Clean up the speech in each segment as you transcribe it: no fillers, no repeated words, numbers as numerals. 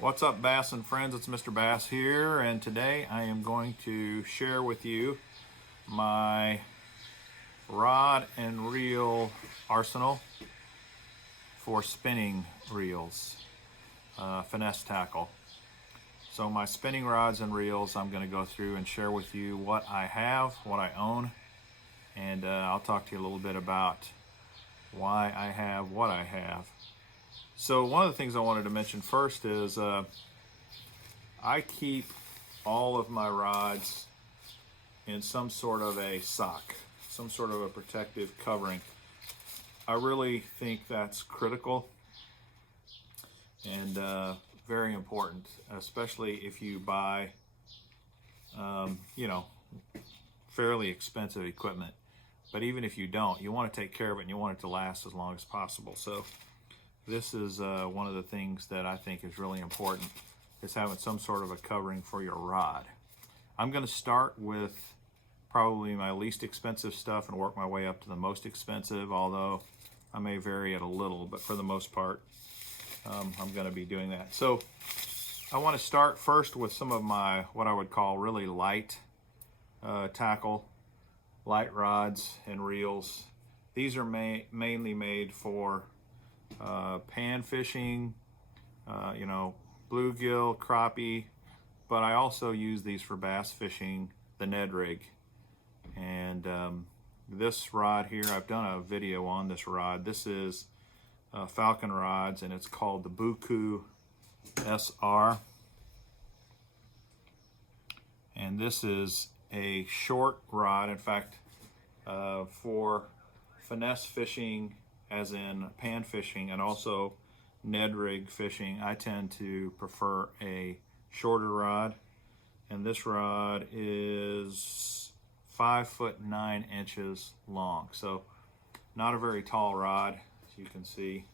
What's up, Bass and friends? It's Mr. Bass here, and today I am going to share with you my rod and reel arsenal for spinning reels, finesse tackle. So my spinning rods and reels, I'm going to go through and share with you what I have, what I own, and I'll talk to you a little bit about why I have what I have. So one of the things I wanted to mention first is I keep all of my rods in some sort of a sock, some sort of a protective covering. I really think that's critical and very important, especially if you buy, fairly expensive equipment. But even if you don't, you want to take care of it and you want it to last as long as possible. So this is one of the things that I think is really important, is having some sort of a covering for your rod. I'm going to start with probably my least expensive stuff and work my way up to the most expensive, although I may vary it a little, but for the most part, I'm going to be doing that. So I want to start first with some of my, what I would call really light tackle, light rods and reels. These are mainly made for pan fishing, bluegill, crappie, but I also use these for bass fishing, the Ned rig. And this rod here, I've done a video on this rod. This is Falcon rods, and it's called the BuCoo SR. And this is a short rod, in fact, for finesse fishing, as in pan fishing, and also Ned rig fishing. I tend to prefer a shorter rod, and this rod is 5'9" long, so not a very tall rod. As you can see,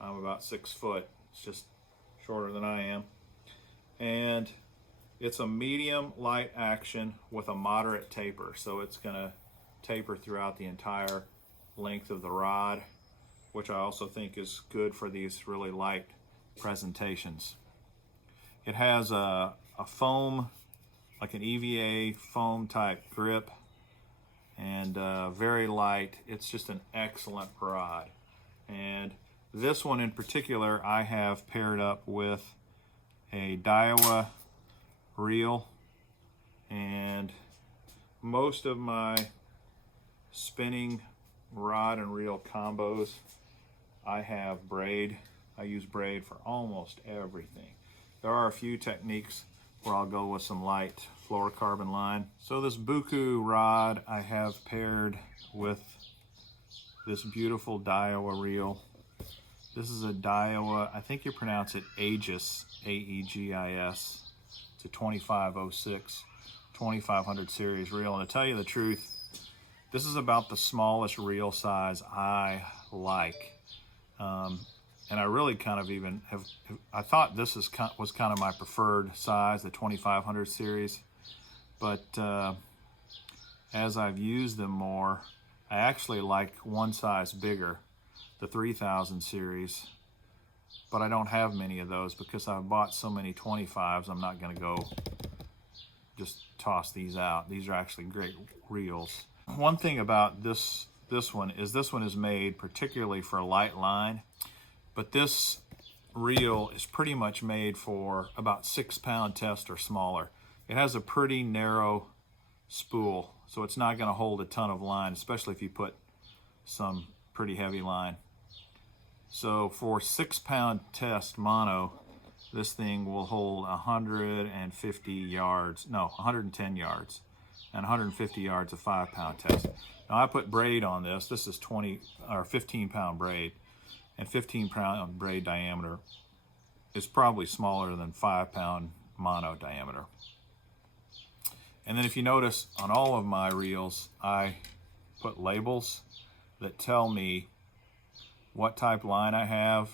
I'm about 6 foot. It's just shorter than I am, and it's a medium light action with a moderate taper, so it's going to taper throughout the entire length of the rod, which I also think is good for these really light presentations. It has a foam, like an EVA foam type grip, and very light. It's just an excellent rod. And this one in particular, I have paired up with a Daiwa reel, and most of my spinning rod and reel combos, I have braid. I use braid for almost everything. There are a few techniques where I'll go with some light fluorocarbon line. So this BuCoo rod I have paired with this beautiful Daiwa reel. This is a Daiwa, I think you pronounce it Aegis, A-E-G-I-S. It's a 2506, 2500 series reel. And to tell you the truth, this is about the smallest reel size I like. And I really kind of even have, I thought this was kind of my preferred size, the 2500 series. But as I've used them more, I actually like one size bigger, the 3000 series. But I don't have many of those because I've bought so many 25s. I'm not going to go just toss these out. These are actually great reels. One thing about this one is made particularly for light line, but this reel is pretty much made for about 6-pound test or smaller. It has a pretty narrow spool, so it's not going to hold a ton of line, especially if you put some pretty heavy line. So for 6-pound test mono, this thing will hold 150 yards, no, 110 yards, and 150 yards of 5-pound test. Now I put braid on this. This is 20 or 15-pound braid, and 15-pound braid diameter is probably smaller than 5-pound mono diameter. And then if you notice on all of my reels, I put labels that tell me what type line I have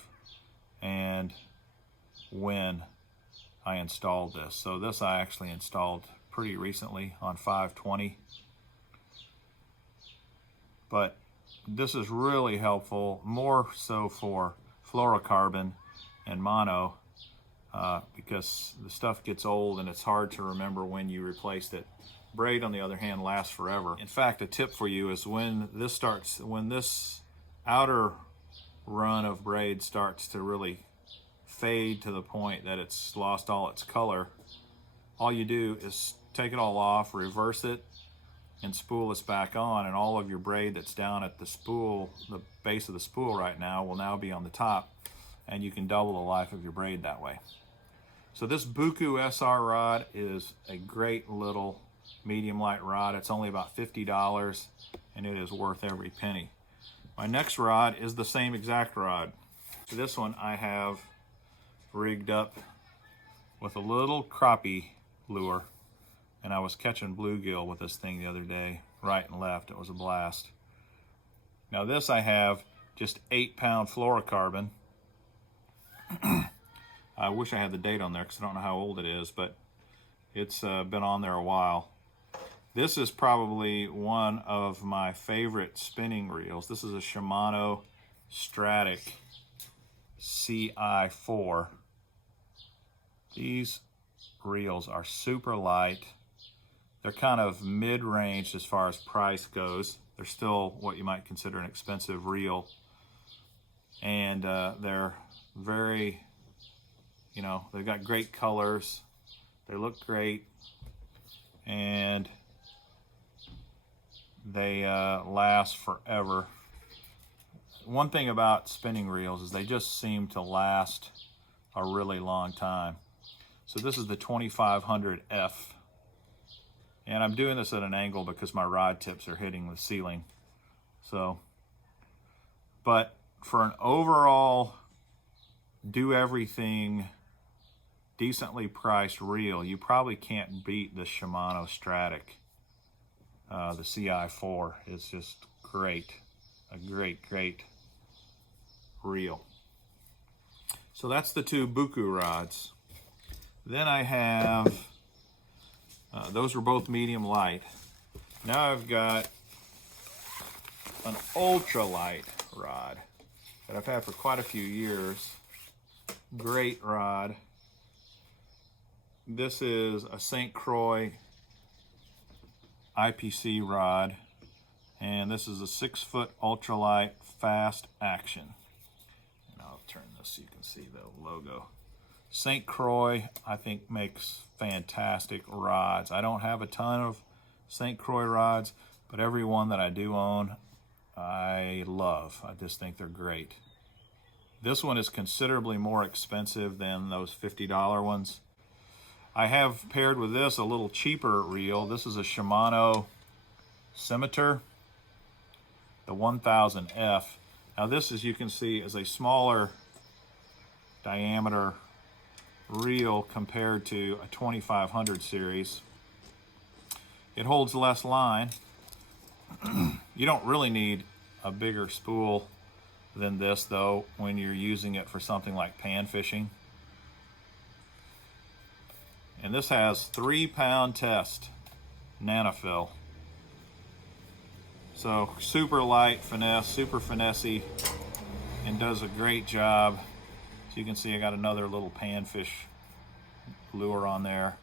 and when I installed this. So this I actually installed pretty recently on 520. But this is really helpful, more so for fluorocarbon and mono. because the stuff gets old and it's hard to remember when you replaced it. Braid, on the other hand, lasts forever. In fact, a tip for you is when this outer run of braid starts to really fade to the point that it's lost all its color, all you do is take it all off, reverse it, and spool this back on, and all of your braid that's down at the spool, the base of the spool right now, will now be on the top, and you can double the life of your braid that way. So this BuCoo SR rod is a great little medium light rod. It's only about $50, and it is worth every penny. My next rod is the same exact rod. So this one I have rigged up with a little crappie lure, and I was catching bluegill with this thing the other day, right and left. It was a blast. Now this I have just 8-pound fluorocarbon. I wish I had the date on there because I don't know how old it is, but it's been on there a while. This is probably one of my favorite spinning reels. This is a Shimano Stradic C14. These reels are super light. They're kind of mid-range as far as price goes. They're still what you might consider an expensive reel. And they're very, you know, they've got great colors. They look great. And they last forever. One thing about spinning reels is they just seem to last a really long time. So this is the 2500F, and I'm doing this at an angle because my rod tips are hitting the ceiling. So, but for an overall do everything decently priced reel, you probably can't beat the Shimano Stradic. The CI4 is just great, a great reel. So that's the two BuCoo rods. Then I have, those were both medium light. Now I've got an ultralight rod that I've had for quite a few years. Great rod. This is a St. Croix IPC rod, and this is a 6-foot ultralight fast action. And I'll turn this so you can see the logo. St. Croix, I think, makes fantastic rods. I don't have a ton of St. Croix rods, but every one that I do own, I love. I just think they're great. This one is considerably more expensive than those $50 ones. I have paired with this a little cheaper reel. This is a Shimano Symetre, the 1000F. Now this, as you can see, is a smaller diameter reel compared to a 2500 series. It holds less line. You don't really need a bigger spool than this though when you're using it for something like pan fishing. And this has 3-pound test nanofill. So super light finesse, super finessey, and does a great job. So you can see I got another little panfish lure on there.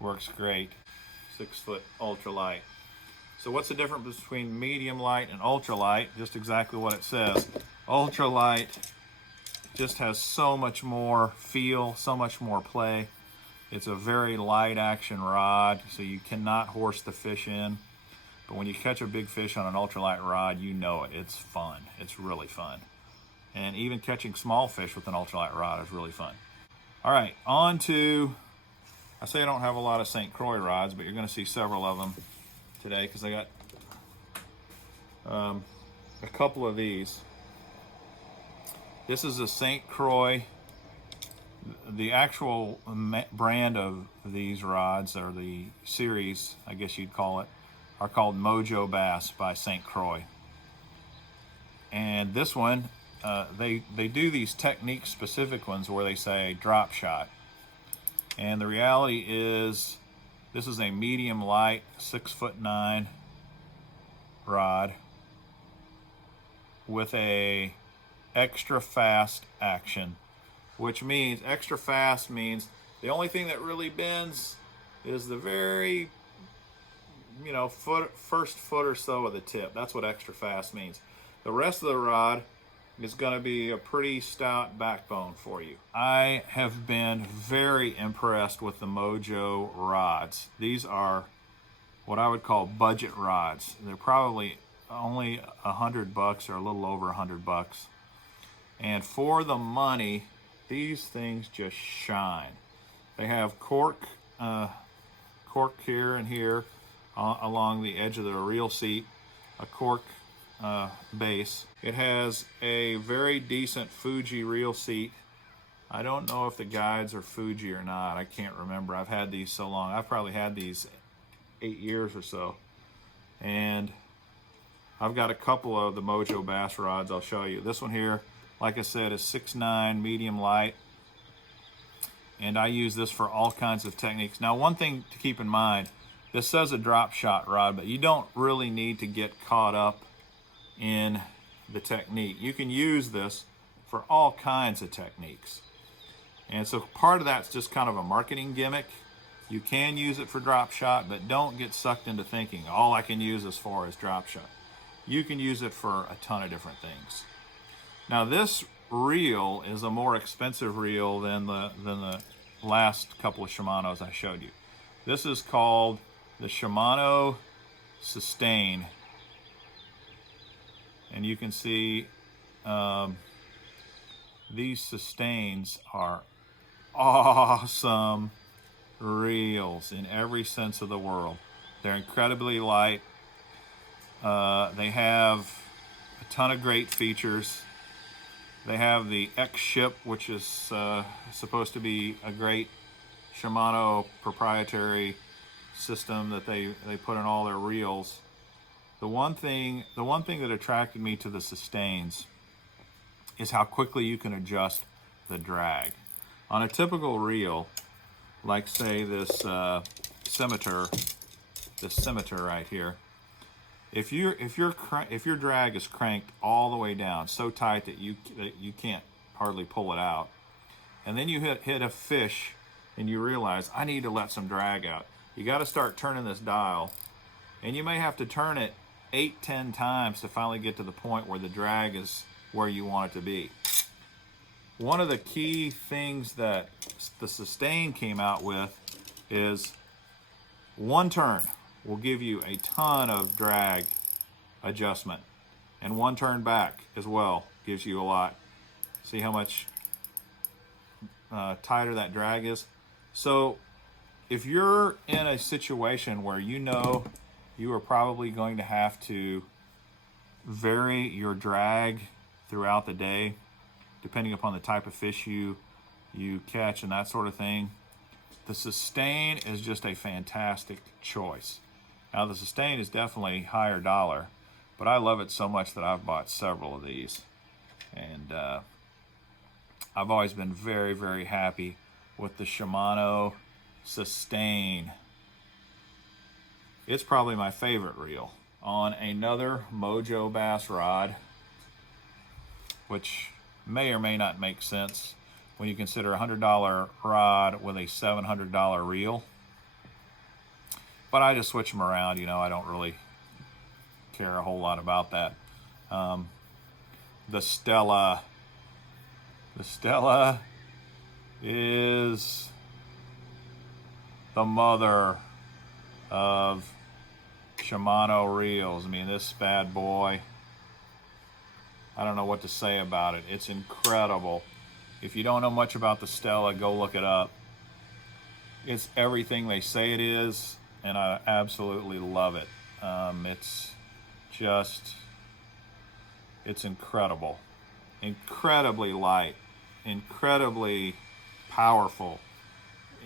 Works great. 6-foot ultralight. So what's the difference between medium light and ultralight? Just exactly what it says. Ultralight just has so much more feel, so much more play. It's a very light action rod, so you cannot horse the fish in. But when you catch a big fish on an ultralight rod, you know it. It's fun. It's really fun. And even catching small fish with an ultralight rod is really fun. All right, on to, I say I don't have a lot of St. Croix rods, but you're going to see several of them today because I got a couple of these. This is a St. Croix. The actual brand of these rods, or the series, I guess you'd call it, are called Mojo Bass by St. Croix. And this one, they do these technique specific ones where they say drop shot. And the reality is this is a medium light 6'9" rod with a extra fast action. which means extra fast means the only thing that really bends is the very, you know, first foot or so of the tip. That's what extra fast means. The rest of the rod is going to be a pretty stout backbone for you. I have been very impressed with the Mojo rods. These are what I would call budget rods. They're probably only $100 or a little over $100. And for the money, these things just shine. They have cork here and here along the edge of the reel seat, a cork base. It has a very decent Fuji reel seat. I don't know if the guides are Fuji or not. I can't remember. I've had these so long. I've probably had these 8 years or so. And I've got a couple of the Mojo bass rods I'll show you. This one here, like I said, is 6'9", medium light. And I use this for all kinds of techniques. Now, one thing to keep in mind, this says a drop shot rod, but you don't really need to get caught up in the technique. You can use this for all kinds of techniques. And so part of that's just kind of a marketing gimmick. You can use it for drop shot, but don't get sucked into thinking all I can use this for is drop shot. You can use it for a ton of different things. Now this reel is a more expensive reel than the last couple of Shimanos I showed you. This is called the Shimano Sustain. And you can see these Sustains are awesome reels in every sense of the world. They're incredibly light. They have a ton of great features. They have the X-Ship, which is supposed to be a great Shimano proprietary system that they put in all their reels. The one thing that attracted me to the Sustains is how quickly you can adjust the drag. On a typical reel, like say this Symetre right here, if your drag is cranked all the way down so tight that you can't hardly pull it out, and then you hit a fish and you realize I need to let some drag out, you got to start turning this dial, and you may have to turn it 8-10 times to finally get to the point where the drag is where you want it to be. One of the key things that the Sustain came out with is one turn will give you a ton of drag adjustment, and one turn back as well gives you a lot. See how much tighter that drag is? So if you're in a situation where you know you are probably going to have to vary your drag throughout the day, depending upon the type of fish you catch and that sort of thing, the Sustain is just a fantastic choice. Now the Sustain is definitely higher dollar, but I love it so much that I've bought several of these. And I've always been very, very happy with the Shimano Sustain. It's probably my favorite reel. On another Mojo bass rod, which may or may not make sense when you consider a $100 rod with a $700 reel. But I just switch them around, you know, I don't really care a whole lot about that. The Stella. The Stella is the mother of Shimano reels. I mean, this bad boy, I don't know what to say about it. It's incredible. If you don't know much about the Stella, go look it up. It's everything they say it is, and I absolutely love it. It's incredible. Incredibly light, incredibly powerful,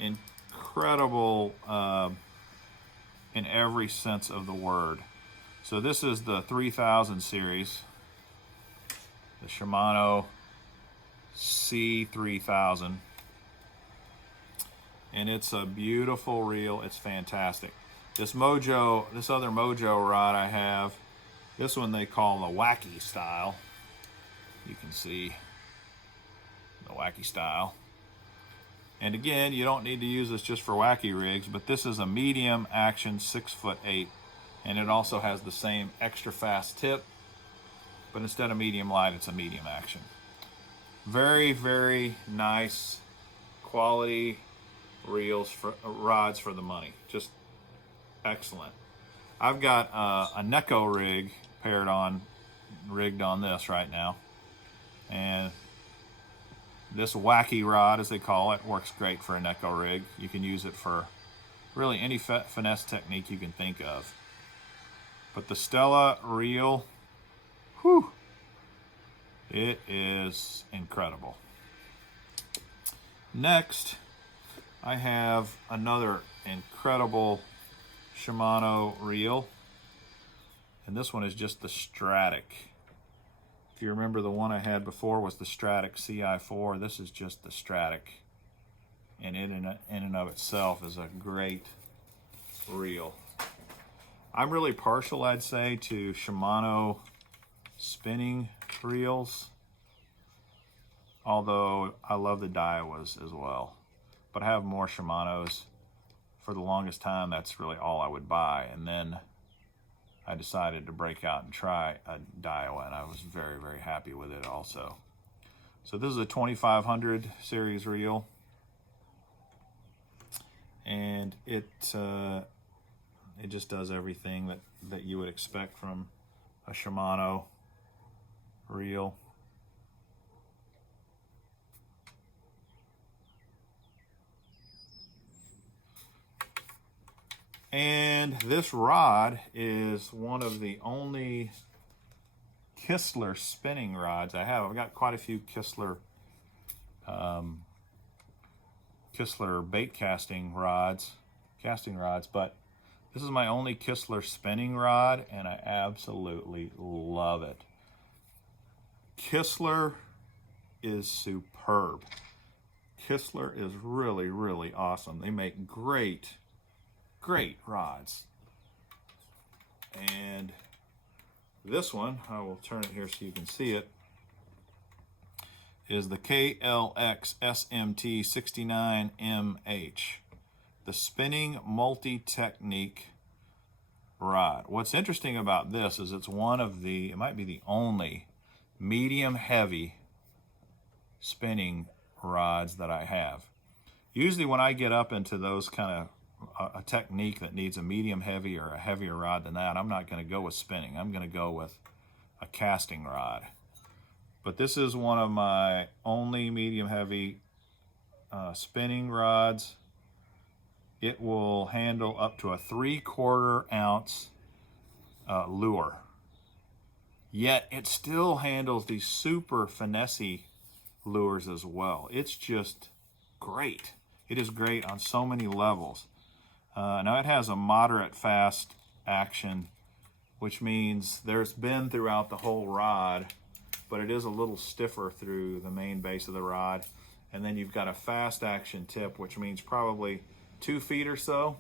incredible in every sense of the word. So this is the 3000 series, the Shimano C3000, and it's a beautiful reel. It's fantastic. This other Mojo rod I have, this one they call the wacky style. You can see the wacky style. And again, you don't need to use this just for wacky rigs, but this is a medium action 6'8", and it also has the same extra fast tip, but instead of medium light, it's a medium action. Very, very nice quality reels for rods for the money. Just excellent. I've got a Neko rig rigged on this right now, and this wacky rod, as they call it, works great for a Neko rig. You can use it for really any finesse technique you can think of. But the Stella reel, whew, it is incredible. Next, I have another incredible Shimano reel, and this one is just the Stradic. If you remember, the one I had before was the Stradic CI4. This is just the Stradic, and it in and of itself is a great reel. I'm really partial, I'd say, to Shimano spinning reels, although I love the Daiwas as well. But I have more Shimanos. For the longest time, that's really all I would buy, and then I decided to break out and try a Daiwa, and I was very, very happy with it also. So this is a 2500 series reel, and it just does everything that you would expect from a Shimano reel. And this rod is one of the only Kistler spinning rods I have. I've got quite a few Kistler bait casting rods, but this is my only Kistler spinning rod, and I absolutely love it. Kistler is superb. Kistler is really, really awesome. They make great rods. And this one, I will turn it here so you can see it, is the KLX SMT 69MH, the spinning multi-technique rod. What's interesting about this is it's one of the, it might be the only medium heavy spinning rods that I have. Usually when I get up into those kind of a technique that needs a medium heavy or a heavier rod than that, I'm not going to go with spinning. I'm going to go with a casting rod. But this is one of my only medium heavy spinning rods. It will handle up to a 3/4 ounce lure. Yet it still handles these super finessey lures as well. It's just great. It is great on so many levels. Now it has a moderate fast action, which means there's bend throughout the whole rod, but it is a little stiffer through the main base of the rod. And then you've got a fast action tip, which means probably 2 feet or so.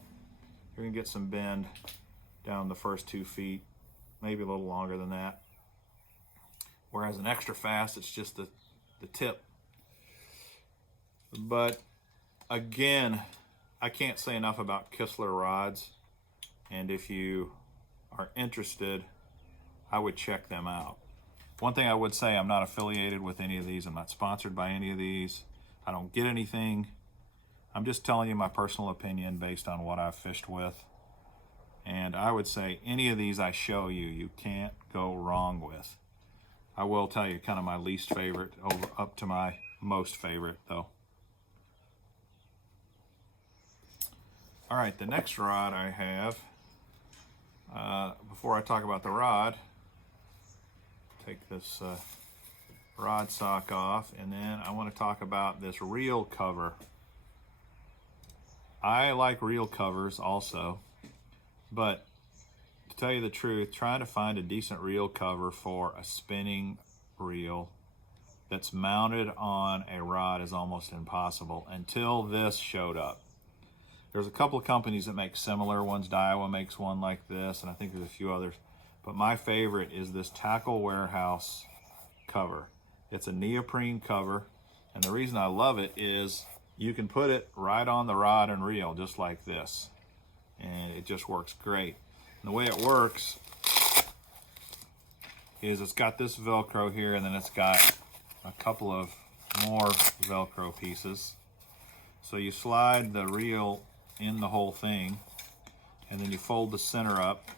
You're gonna get some bend down the first 2 feet, maybe a little longer than that. Whereas an extra fast, it's just the tip. But again, I can't say enough about Kistler rods, and if you are interested, I would check them out. One thing I would say, I'm not affiliated with any of these. I'm not sponsored by any of these. I don't get anything. I'm just telling you my personal opinion based on what I've fished with. And I would say any of these I show you, you can't go wrong with. I will tell you kind of my least favorite up to my most favorite though. All right, the next rod I have, before I talk about the rod, take this rod sock off, and then I want to talk about this reel cover. I like reel covers also, but to tell you the truth, trying to find a decent reel cover for a spinning reel that's mounted on a rod is almost impossible until this showed up. There's a couple of companies that make similar ones. Daiwa makes one like this, and I think there's a few others. But my favorite is this Tackle Warehouse cover. It's a neoprene cover, And the reason I love it is you can put it right on the rod and reel just like this. And it just works great. And the way it works is it's got this Velcro here, and then it's got a couple of more Velcro pieces. So you slide the reel in the whole thing, and then you fold the center up,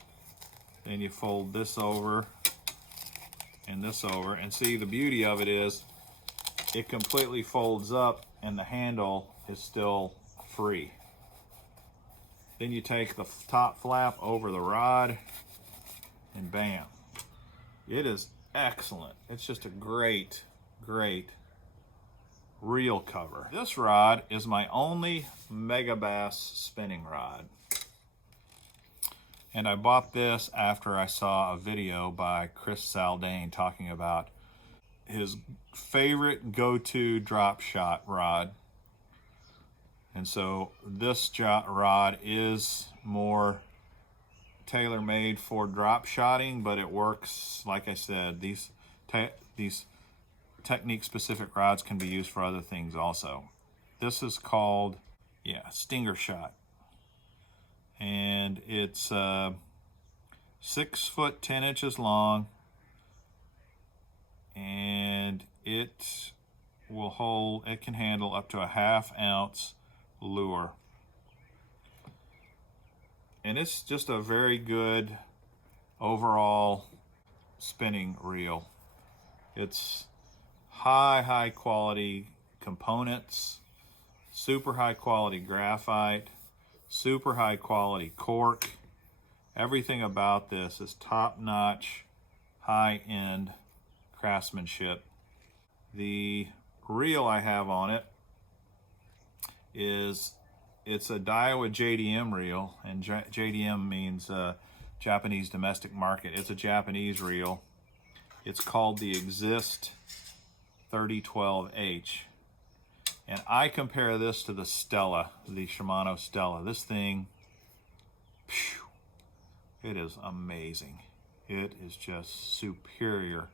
then you fold this over and this over. And see, the beauty of it is it completely folds up and the handle is still free. Then you take the top flap over the rod and bam. It is excellent. It's just a great, great reel cover. This rod is my only Megabass spinning rod. And I bought this after I saw a video by Chris Zaldain talking about his favorite go-to drop shot rod. And so this rod is more tailor-made for drop shotting, but it works, like I said, these technique-specific rods can be used for other things also. This is called, Stinger Shot. And it's 6 foot 10 inches long, and it can handle up to a 1/2 ounce lure. And it's just a very good overall spinning reel. It's high quality components, super high quality graphite, super high quality cork. Everything about this is top-notch, high-end craftsmanship. The reel I have on it it's a Daiwa JDM reel, and JDM means Japanese domestic market. It's a Japanese reel. It's called the Exist 3012H. And I compare this to the Stella, the Shimano Stella. This thing, it is amazing. It is just superior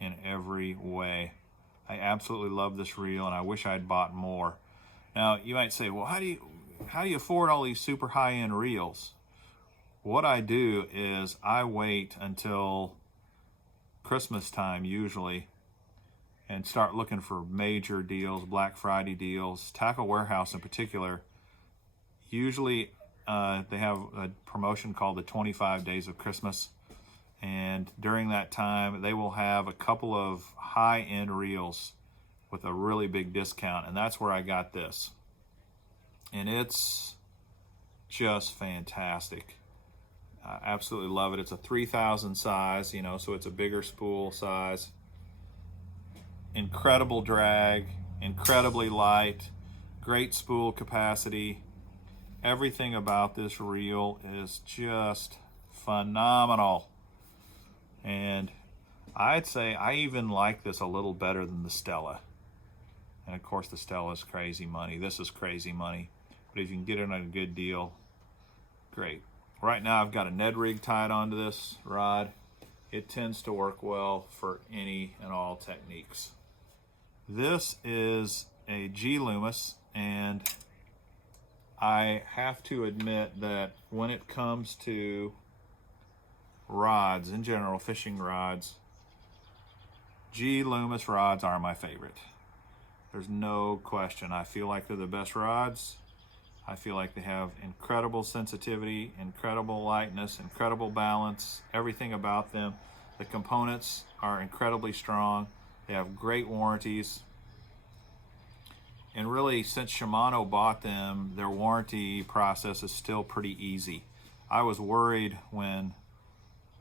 in every way. I absolutely love this reel, and I wish I'd bought more. Now, you might say, well, how do you afford all these super high-end reels? What I do is I wait until Christmas time usually and start looking for major deals, Black Friday deals. Tackle Warehouse in particular, usually they have a promotion called the 25 Days of Christmas. And during that time, they will have a couple of high-end reels with a really big discount, and that's where I got this. And it's just fantastic. I absolutely love it. It's a 3000 size, so it's a bigger spool size. Incredible drag, incredibly light, great spool capacity. Everything about this reel is just phenomenal. And I'd say I even like this a little better than the Stella. And of course the Stella is crazy money. This is crazy money. But if you can get it on a good deal, great. Right now I've got a Ned rig tied onto this rod. It tends to work well for any and all techniques. This is a G.Loomis, and I have to admit that when it comes to rods in general, fishing rods, G.Loomis rods are my favorite. There's no question. I feel like they're the best rods. I feel like they have incredible sensitivity, incredible lightness, incredible balance, everything about them. The components are incredibly strong. They have great warranties. And really, since Shimano bought them, their warranty process is still pretty easy. I was worried when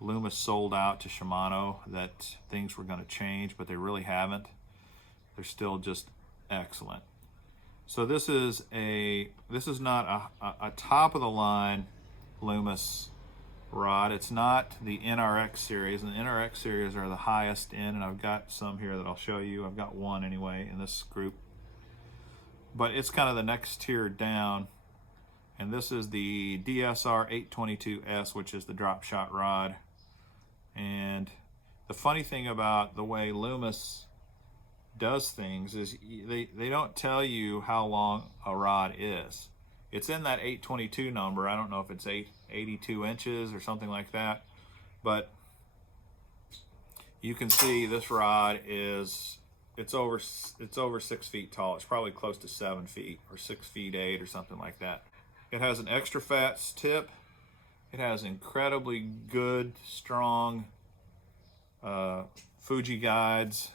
Loomis sold out to Shimano that things were going to change, but they really haven't. They're still just excellent. So this is not a top of the line Loomis rod. It's not the NRX series, and the NRX series are the highest end, and I've got some here that I'll show you. I've got one anyway in this group, but it's kind of the next tier down. And this is the DSR 822S, which is the drop shot rod. And the funny thing about the way Loomis does things is they don't tell you how long a rod is. It's in that 822 number. I don't know if it's 82 inches or something like that, but you can see this rod is it's over 6 feet tall. It's probably close to 7 feet or 6 feet 8 or something like that. It has an extra fat tip. It has incredibly good, strong Fuji guides.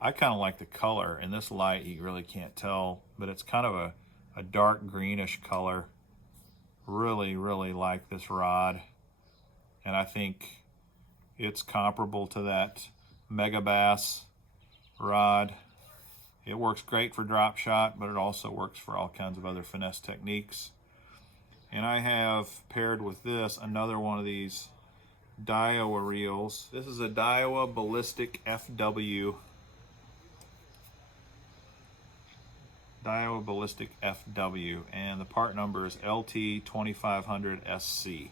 I kind of like the color. In this light, you really can't tell, but it's kind of a dark greenish color. Really, really like this rod. And I think it's comparable to that Megabass rod. It works great for drop shot, but it also works for all kinds of other finesse techniques. And I have paired with this another one of these Daiwa reels. This is a Daiwa Ballistic FW. Daiwa Ballistic FW, and the part number is LT2500SC.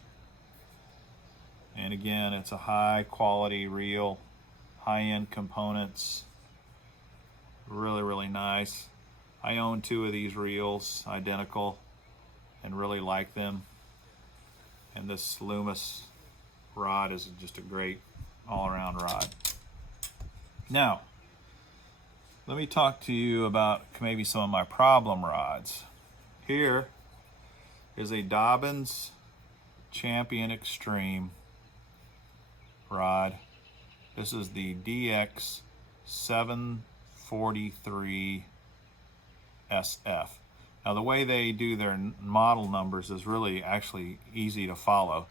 And again, it's a high quality reel, high-end components. Really, really nice. I own 2 of these reels, identical, and really like them. And this G.Loomis rod is just a great all-around rod. Now, let me talk to you about maybe some of my problem rods. Here is a Dobyns Champion Extreme rod. This is the DX 743 SF. Now the way they do their model numbers is really actually easy to follow.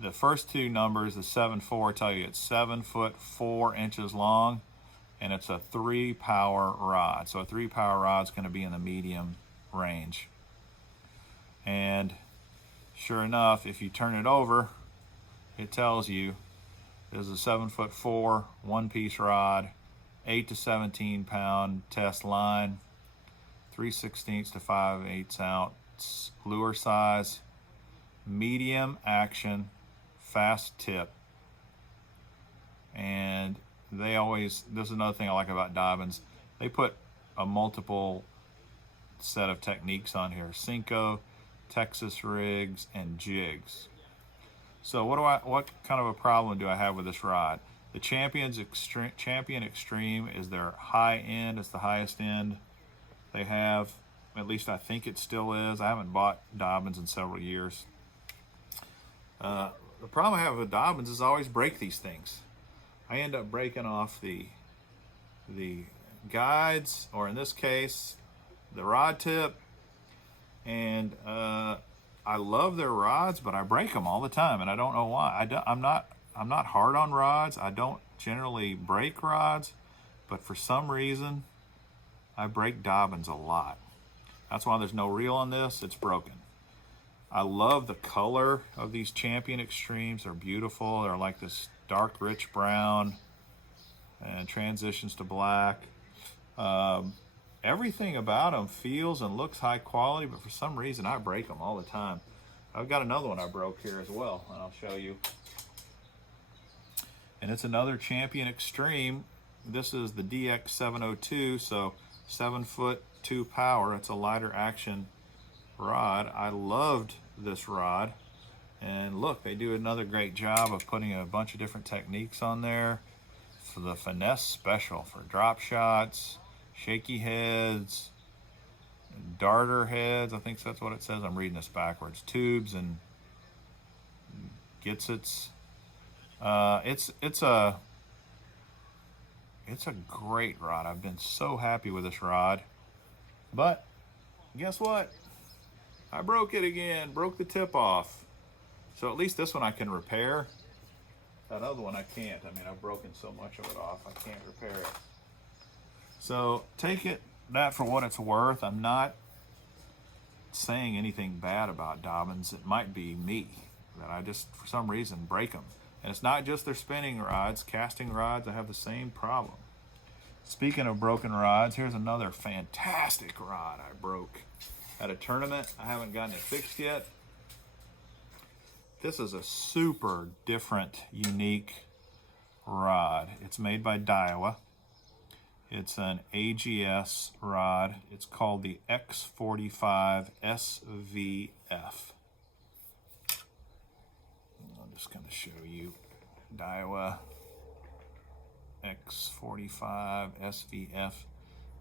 The first 2 numbers, the 7.4, tell you it's 7 foot 4 inches long, and it's a 3-power rod. So a 3-power rod is going to be in the medium range. And sure enough, if you turn it over, it tells you there's a 7 foot 4 one-piece rod, 8 to 17 pound test line, 3/16 to 5/8 ounce lure size, medium action, fast tip. And they always, this is another thing I like about Dobyns, they put a multiple set of techniques on here: Cinco, Texas rigs, and jigs. So what kind of a problem do I have with this rod? The Champion Extreme is their high end. It's the highest end they have. At least I think it still is. I haven't bought Dobyns in several years. The problem I have with Dobyns is I always break these things. I end up breaking off the guides, or in this case, the rod tip. And I love their rods, but I break them all the time, and I don't know why. I'm not hard on rods. I don't generally break rods, but for some reason, I break Dobyns a lot. That's why there's no reel on this. It's broken. I love the color of these Champion Extremes. They're beautiful. They're like this dark, rich brown and transitions to black. Everything about them feels and looks high quality, but for some reason I break them all the time. I've got another one I broke here as well, and I'll show you. And it's another Champion Extreme. This is the DX 702, so 7 foot 2 power. It's a lighter action rod. I loved this rod, and look, they do another great job of putting a bunch of different techniques on there for the Finesse special, for drop shots, shaky heads, darter heads. I think that's what it says. I'm reading this backwards. Tubes and Gitsits. It's a great rod. I've been so happy with this rod, but guess what? I broke it again. Broke the tip off. So at least this one I can repair. That other one I can't. I mean, I've broken so much of it off, I can't repair it. So take that for what it's worth. I'm not saying anything bad about Dobyns. It might be me, that I just, for some reason, break them. And it's not just their spinning rods, casting rods, I have the same problem. Speaking of broken rods, here's another fantastic rod I broke at a tournament. I haven't gotten it fixed yet. This is a super different, unique rod. It's made by Daiwa. It's an AGS rod. It's called the X45 SVF. I'm just going to show you Daiwa X45 SVF.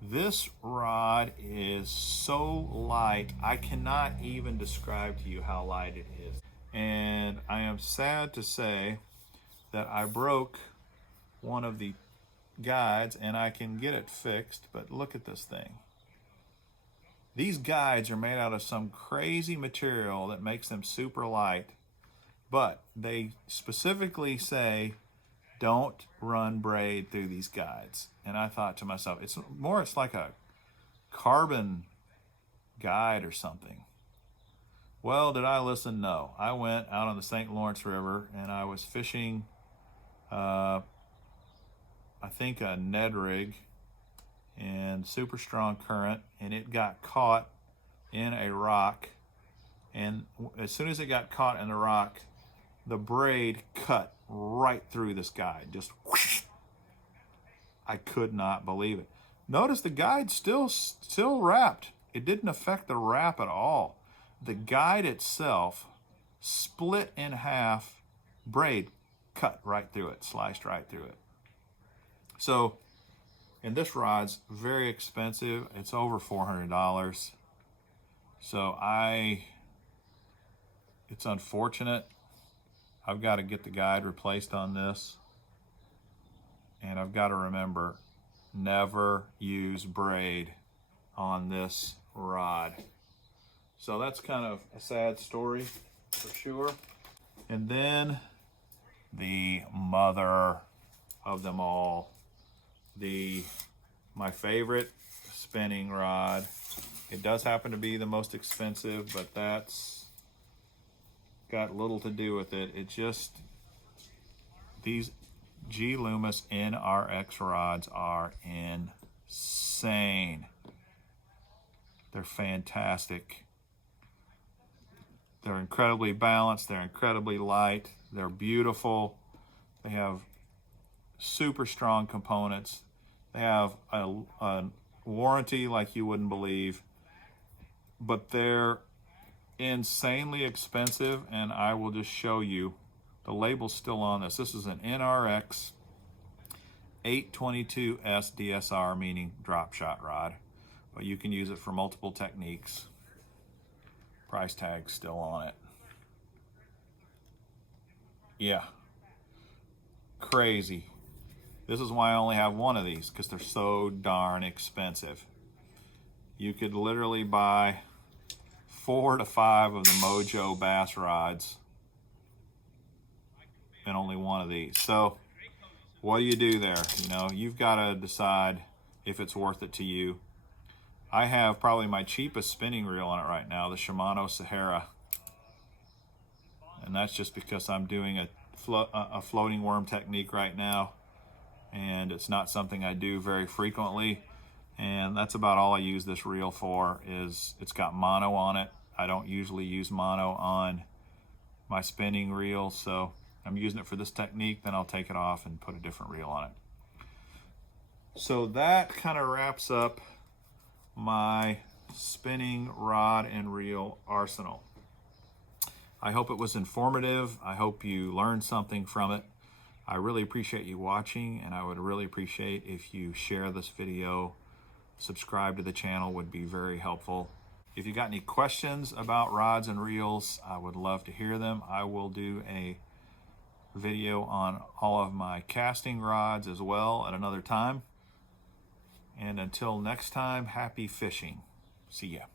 This rod is so light, I cannot even describe to you how light it is. And I am sad to say that I broke one of the guides, and I can get it fixed, but look at this thing. These guides are made out of some crazy material that makes them super light, but they specifically say don't run braid through these guides. And I thought to myself, it's like a carbon guide or something. Well, did I listen? No. I went out on the St. Lawrence River and I was fishing I think a Ned rig and super strong current, and it got caught in a rock, and as soon as it got caught in the rock, the braid cut right through this guide, just whoosh. I could not believe it. Notice the guide still wrapped. It didn't affect the wrap at all. The guide itself split in half, braid cut right through it, sliced right through it. So, and this rod's very expensive. It's over $400. So it's unfortunate. I've got to get the guide replaced on this. And I've got to remember, never use braid on this rod. So that's kind of a sad story for sure. And then the mother of them all, my favorite spinning rod. It does happen to be the most expensive, but that's got little to do with it. It just, these G.Loomis NRX rods are insane. They're fantastic. They're incredibly balanced. They're incredibly light. They're beautiful. They have super strong components. They have a warranty like you wouldn't believe, but they're insanely expensive, and I will just show you. The label's still on this. This is an NRX 822S DSR, meaning drop shot rod, but you can use it for multiple techniques. Price tag's still on it. Yeah, crazy. This is why I only have one of these, because they're so darn expensive. You could literally buy 4 to 5 of the Mojo bass rods and only one of these. So what do you do there? You know, you've got to decide if it's worth it to you. I have probably my cheapest spinning reel on it right now, the Shimano Sahara. And that's just because I'm doing a floating worm technique right now. And it's not something I do very frequently, and that's about all I use this reel for. Is it's got mono on it. I don't usually use mono on my spinning reel, so I'm using it for this technique, then I'll take it off and put a different reel on it. So that kind of wraps up my spinning rod and reel arsenal. I hope it was informative. I hope you learned something from it. I really appreciate you watching, and I would really appreciate if you share this video. Subscribe to the channel would be very helpful. If you got any questions about rods and reels, I would love to hear them. I will do a video on all of my casting rods as well at another time. And until next time, happy fishing. See ya.